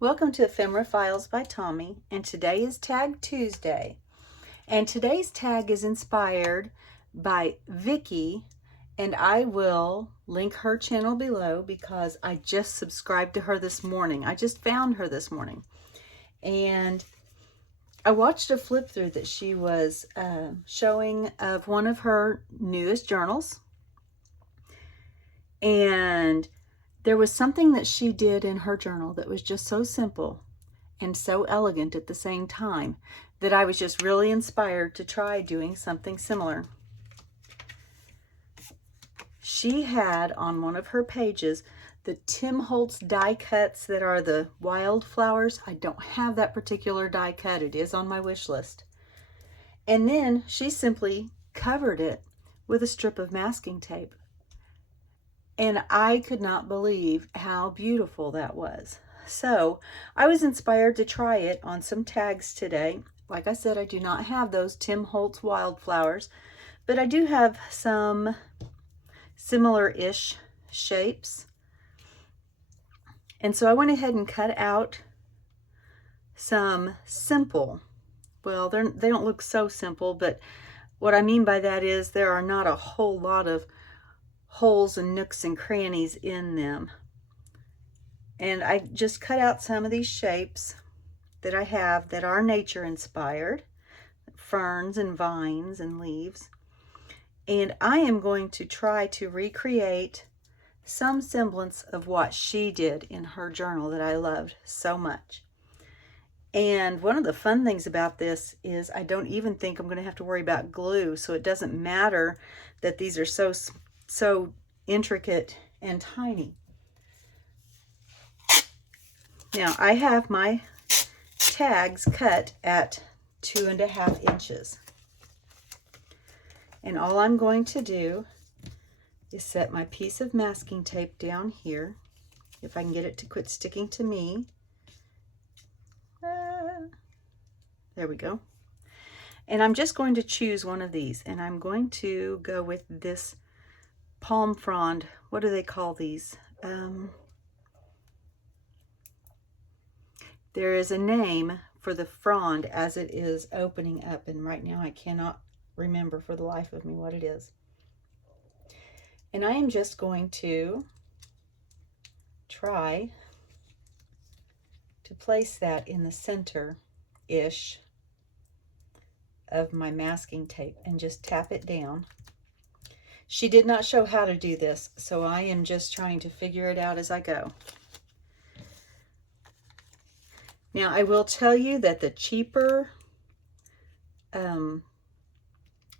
Welcome to Ephemera Files by Tommy, and today is Tag Tuesday. And today's tag is inspired by Vicky, and I will link her channel below because I just subscribed to her this morning. I just found her this morning. And I watched a flip through that she was showing of one of her newest journals. And there was something that she did in her journal that was just so simple and so elegant at the same time that I was just really inspired to try doing something similar. She had on one of her pages the Tim Holtz die cuts that are the wildflowers. I don't have that particular die cut. It is on my wish list. And then she simply covered it with a strip of masking tape. And I could not believe how beautiful that was. So I was inspired to try it on some tags today. Like I said, I do not have those Tim Holtz wildflowers, but I do have some similar-ish shapes. And so I went ahead and cut out some simple, well, they don't look so simple, but what I mean by that is there are not a whole lot of holes and nooks and crannies in them. And I just cut out some of these shapes that I have that are nature inspired, ferns and vines and leaves. And I am going to try to recreate some semblance of what she did in her journal that I loved so much. And one of the fun things about this is I don't even think I'm going to have to worry about glue, so it doesn't matter that these are so intricate and tiny. Now I have my tags cut at 2.5 inches. And all I'm going to do is set my piece of masking tape down here, if I can get it to quit sticking to me. There we go. And I'm just going to choose one of these, and I'm going to go with this palm frond. What do they call these? There is a name for the frond as it is opening up, and right now I cannot remember for the life of me what it is. And I am just going to try to place that in the center-ish of my masking tape and just tap it down. She did not show how to do this, so I am just trying to figure it out as I go. Now, I will tell you that the cheaper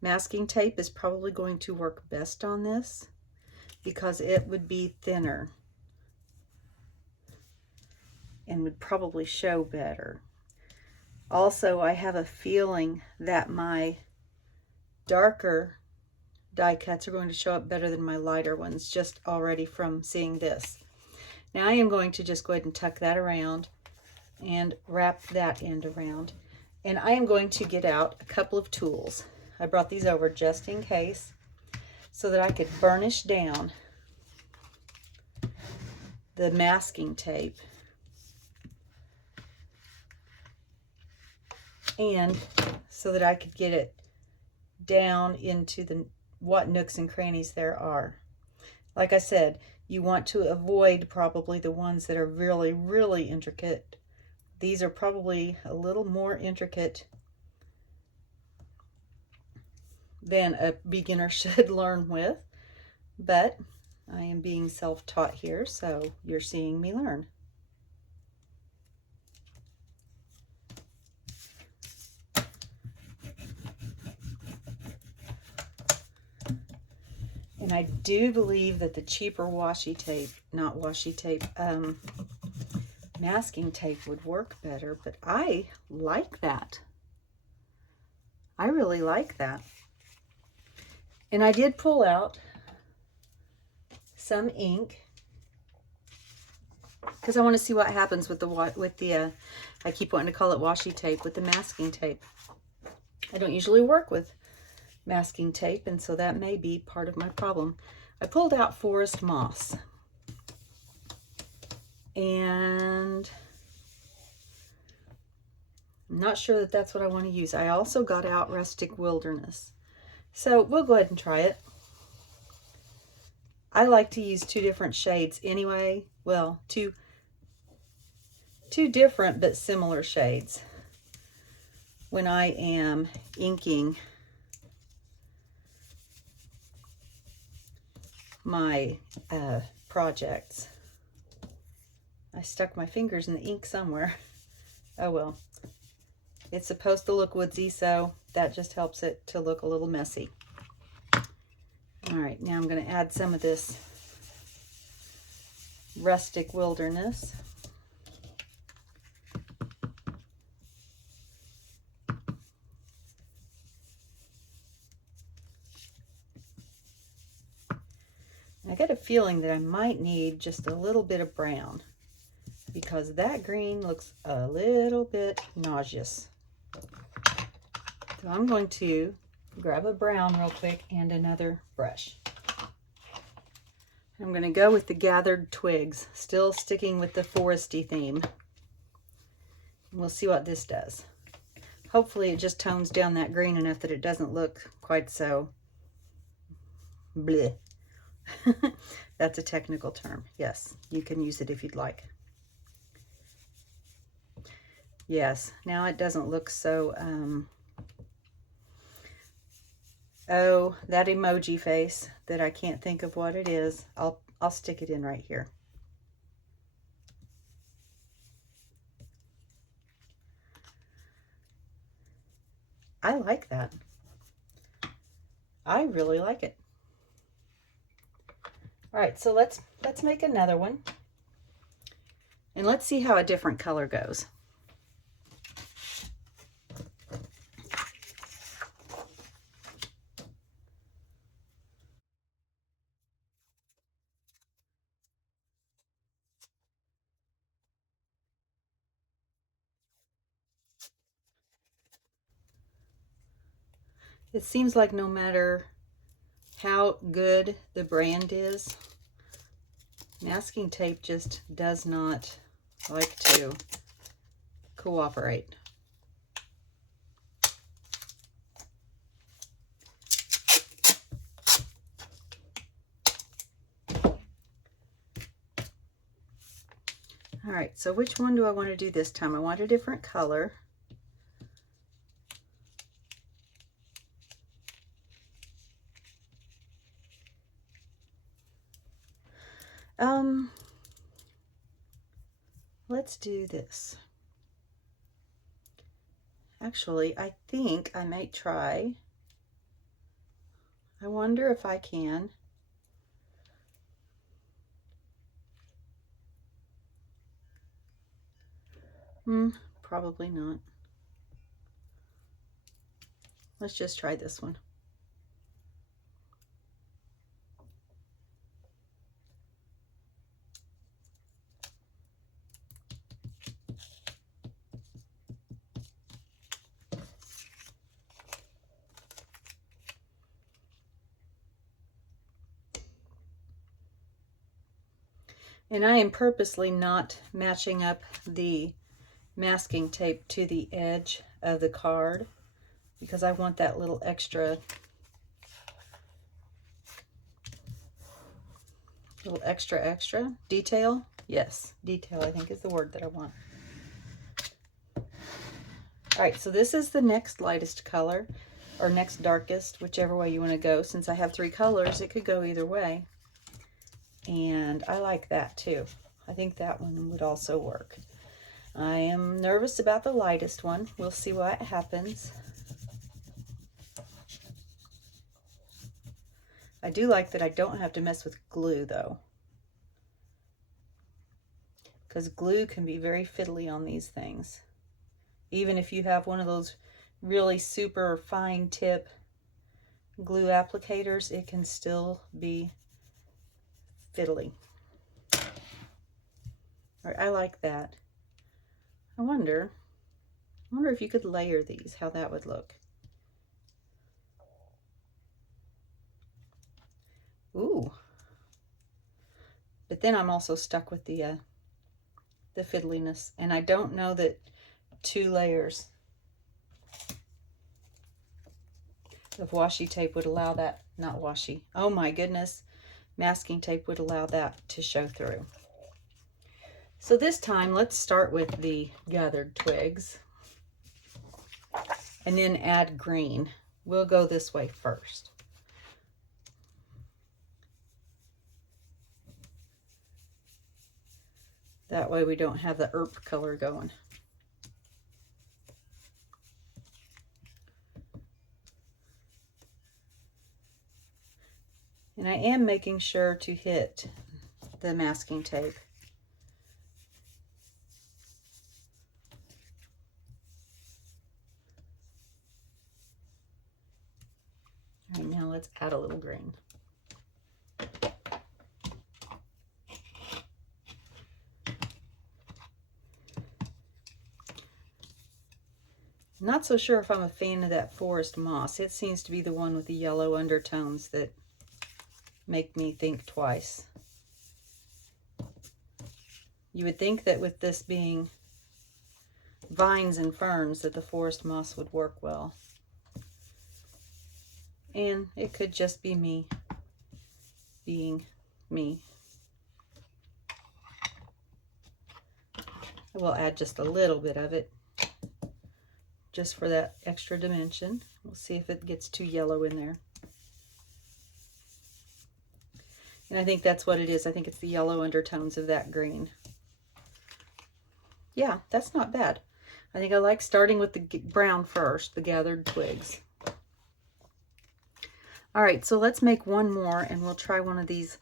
masking tape is probably going to work best on this because it would be thinner and would probably show better. Also, I have a feeling that my darker die cuts are going to show up better than my lighter ones, just already from seeing this. Now I am going to just go ahead and tuck that around and wrap that end around. And I am going to get out a couple of tools. I brought these over just in case so that I could burnish down the masking tape and so that I could get it down into what nooks and crannies there are. Like I said, you want to avoid probably the ones that are really, really intricate. These are probably a little more intricate than a beginner should learn with, but I am being self-taught here, so you're seeing me learn. And I do believe that the cheaper masking tape would work better, but I like that. I really like that. And I did pull out some ink because I want to see what happens with the I keep wanting to call it washi tape, with the masking tape. I don't usually work with masking tape, and so that may be part of my problem. I pulled out forest moss, and I'm not sure that that's what I want to use. I also got out Rustic Wilderness. So we'll go ahead and try it. I like to use 2 different shades anyway. Well, two different but similar shades when I am inking my projects. I stuck my fingers in the ink somewhere. Oh well. It's supposed to look woodsy, so that just helps it to look a little messy. All right, now I'm going to add some of this Rustic Wilderness. I get a feeling that I might need just a little bit of brown because that green looks a little bit nauseous. So I'm going to grab a brown real quick and another brush. I'm going to go with the Gathered Twigs, still sticking with the foresty theme. We'll see what this does. Hopefully it just tones down that green enough that it doesn't look quite so bleh. That's a technical term. Yes, you can use it if you'd like. Yes, now it doesn't look so, oh, that emoji face that I can't think of what it is. I'll stick it in right here. I like that. I really like it. All right, so let's make another one. And let's see how a different color goes. It seems like no matter how good the brand is, masking tape just does not like to cooperate. All right, so which one do I want to do this time? I want a different color. Let's do this. Actually, I think I might try. I wonder if I can. Probably not. Let's just try this one. And I am purposely not matching up the masking tape to the edge of the card because I want that little extra detail. Yes, detail I think is the word that I want. All right, so this is the next lightest color, or next darkest, whichever way you want to go. Since I have 3 colors, it could go either way. And I like that too. I think that one would also work. I am nervous about the lightest one. We'll see what happens. I do like that I don't have to mess with glue though, because glue can be very fiddly on these things. Even if you have one of those really super fine tip glue applicators, it can still be fiddly. All right, I like that. I wonder if you could layer these, how that would look. Ooh. But then I'm also stuck with the fiddliness, and I don't know that 2 layers If washi tape would allow that, not washi, oh my goodness, masking tape would allow that to show through. So this time, let's start with the gathered twigs and then add green. We'll go this way first. That way we don't have the ERP color going. And I am making sure to hit the masking tape. All right, now let's add a little green. Not so sure if I'm a fan of that forest moss. It seems to be the one with the yellow undertones that make me think twice. You would think that with this being vines and ferns that the forest moss would work well. And it could just be me being me. I will add just a little bit of it, just for that extra dimension. We'll see if it gets too yellow in there. And I think that's what it is. I think it's the yellow undertones of that green. Yeah, that's not bad. I think I like starting with the brown first, the gathered twigs. All right, so let's make one more and we'll try one of these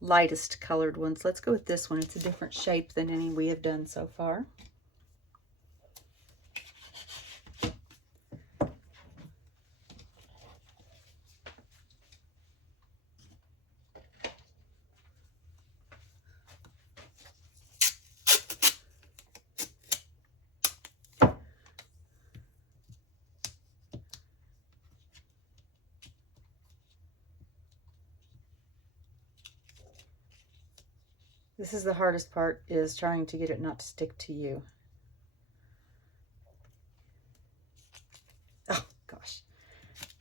lightest colored ones. Let's go with this one. It's a different shape than any we have done so far. This is the hardest part, is trying to get it not to stick to you. Oh, gosh.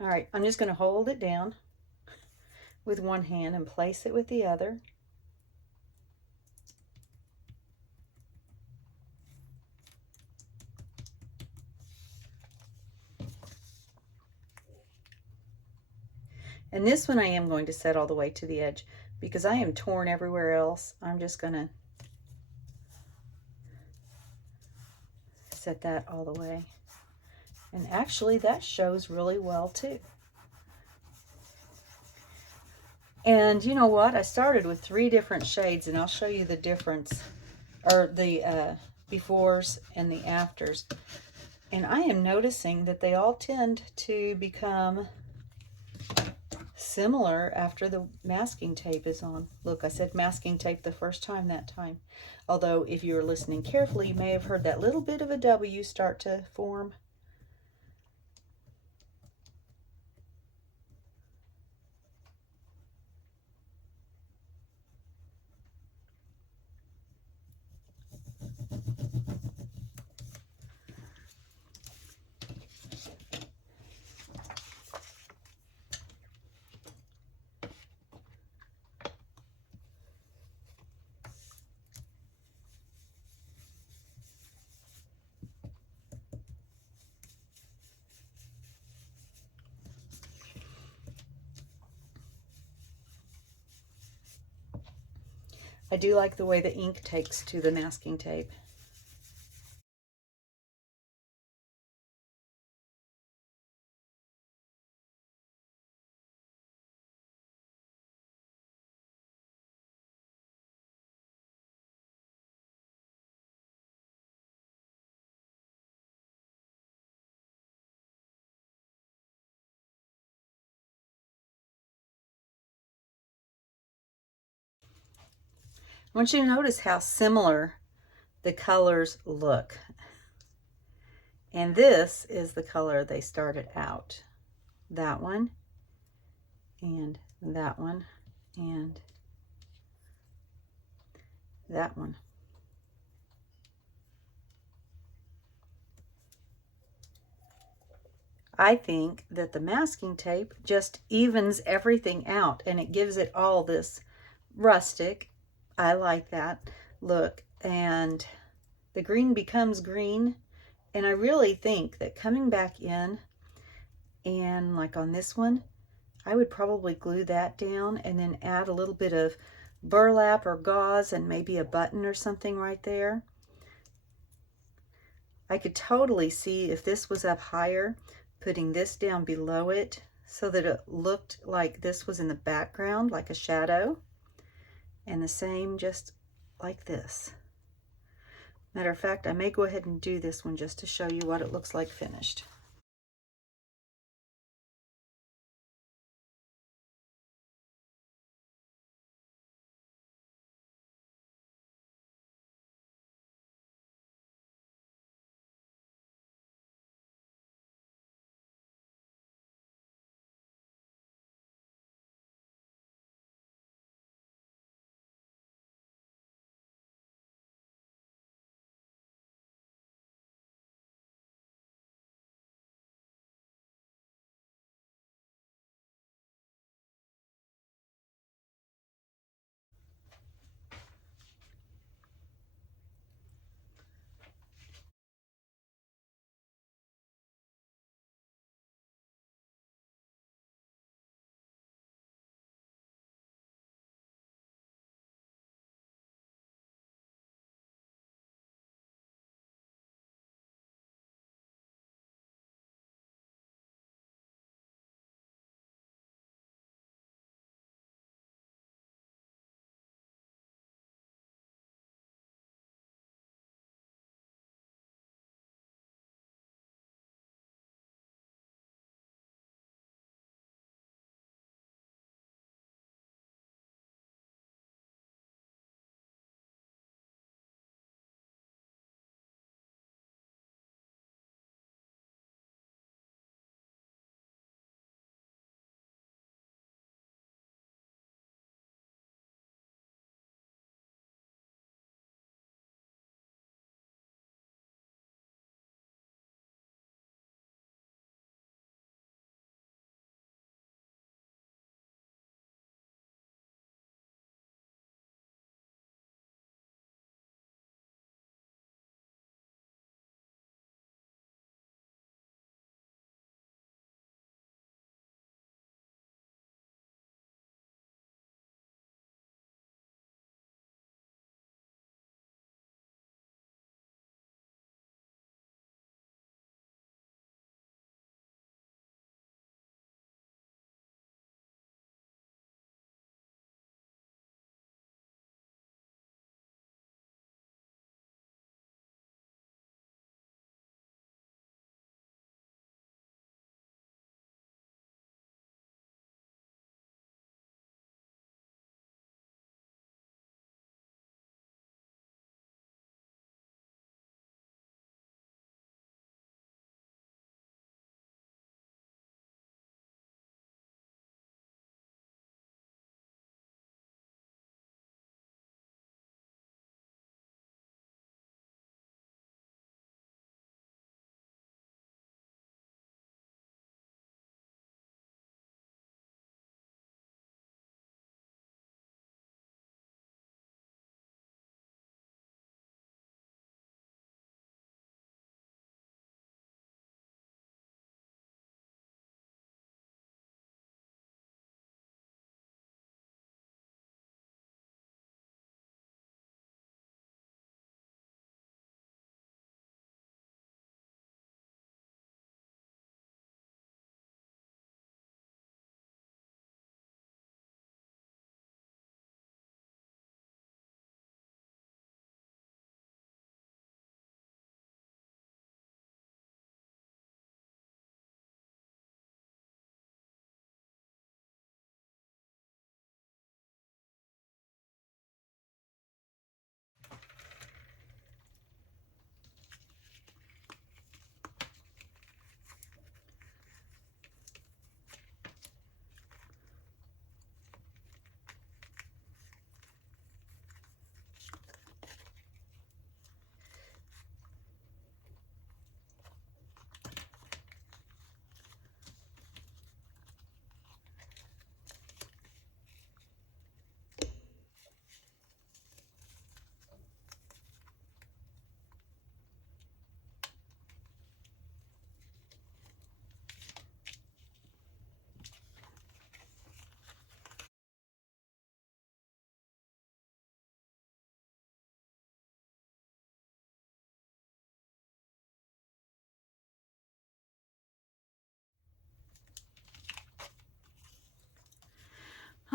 All right, I'm just going to hold it down with one hand and place it with the other. And this one I am going to set all the way to the edge because I am torn everywhere else. I'm just going to set that all the way. And actually that shows really well too. And you know what? I started with 3 different shades, and I'll show you the difference, or the befores and the afters. And I am noticing that they all tend to become similar after the masking tape is on. Look, I said masking tape the first time that time. Although if you were listening carefully, you may have heard that little bit of a W start to form. I do like the way the ink takes to the masking tape. I want you to notice how similar the colors look. And this is the color they started out. That one, and that one, and that one. I think that the masking tape just evens everything out and it gives it all this rustic, I like that look, and the green becomes green. And I really think that coming back in and like on this one, I would probably glue that down and then add a little bit of burlap or gauze and maybe a button or something right there. I could totally see if this was up higher, putting this down below it so that it looked like this was in the background, like a shadow, and the same just like this. Matter of fact, I may go ahead and do this one just to show you what it looks like finished.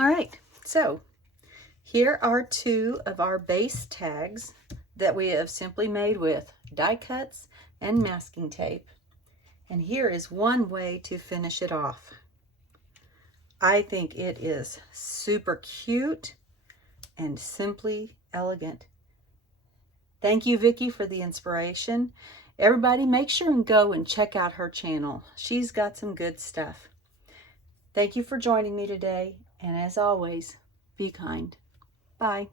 All right, so here are two of our base tags that we have simply made with die cuts and masking tape. And here is one way to finish it off. I think it is super cute and simply elegant. Thank you, Vicki, for the inspiration. Everybody, make sure and go and check out her channel. She's got some good stuff. Thank you for joining me today, and as always, be kind. Bye.